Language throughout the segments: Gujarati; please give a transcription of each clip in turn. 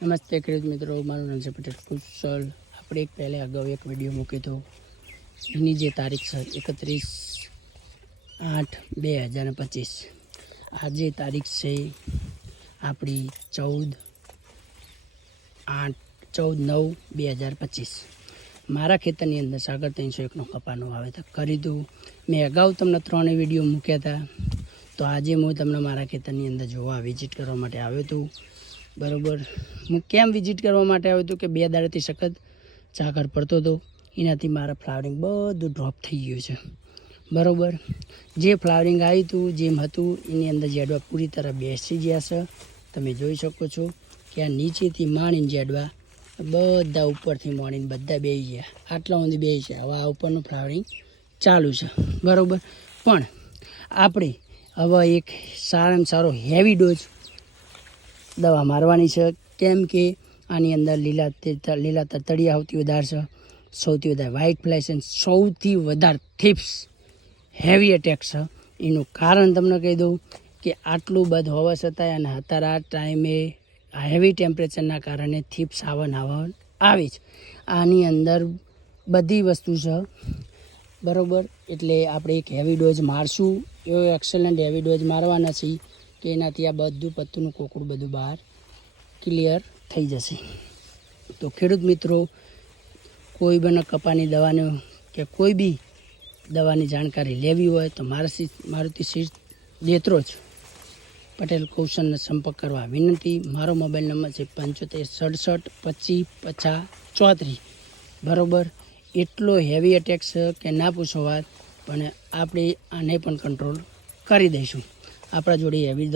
નમસ્તે ખેડૂત મિત્રો, મારું નામ છે પટેલ કુશલ. આપણે પહેલે અગાઉ એક વિડીયો મૂક્યો હતો. એની જે તારીખ છે 31/8/2025. આજે તારીખ છે આપણી 14/9/2025. મારા ખેતરની અંદર સાગર 301નો કપાનું વાવેતર કરી હતું. મેં અગાઉ તમને 3 વિડીયો મૂક્યા હતા. તો આજે હું તમને મારા ખેતરની અંદર જોવા વિઝિટ કરવા માટે આવ્યો હતો. બરાબર, હું કેમ વિઝિટ કરવા માટે આવ્યો હતો કે 2 દાડાથી સખત ઝાકળ પડતો હતો. એનાથી મારા ફ્લાવરિંગ બધું ડ્રોપ થઈ ગયું છે. બરાબર, જે ફ્લાવરિંગ આવ્યું હતું જેમ હતું એની અંદર જેડવા પૂરી તરહ બેસી ગયા છે. તમે જોઈ શકો છો કે આ નીચેથી માણીને જેડવા બધા ઉપરથી માણીને બધા બેસી ગયા. આટલા સુધી બેસી છે. હવે આ ઉપરનું ફ્લાવરિંગ ચાલુ છે. બરાબર, પણ આપણે હવે એક સારામાં સારો હેવી ડોઝ દવા મારવાની છે. કેમ કે આની અંદર લીલા તળિયા સૌથી વધારે છે, સૌથી વધારે વ્હાઇટ ફ્લાય છે, સૌથી વધારે થીપ્સ હેવી એટેક છે. એનું કારણ તમને કહી દઉં કે આટલું બધું હોવા છતાંય અને અત્યારે આ ટાઈમે હેવી ટેમ્પરેચરના કારણે થીપ્સ આવે જ. આની અંદર બધી વસ્તુ છે. બરાબર, એટલે આપણે એક હેવી ડોઝ મારશું. એવો એક્સેલન્ટ હેવી ડોઝ મારવાના છે કે એનાથી આ બધું પત્તુનું કોકડું બધું બહાર ક્લિયર થઈ જશે. તો ખેડૂત મિત્રો, કોઈ પણ કપાની દવાનું કે કોઈ બી દવાની જાણકારી લેવી હોય તો મારુતિ સીડ દેત્રોજ પટેલ કૌશલનો સંપર્ક કરવા વિનંતી. મારો મોબાઈલ નંબર છે 7567255034. બરાબર, એટલો હેવી એટેક છે કે ના પૂછો વાત. પણ આપણે આને પણ કંટ્રોલ કરી દઈશું. આપણા જોડે હેવી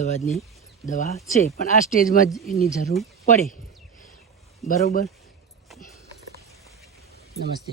દવા છે, પણ આ સ્ટેજમાં જ એની જરૂર પડે. બરાબર, નમસ્તે.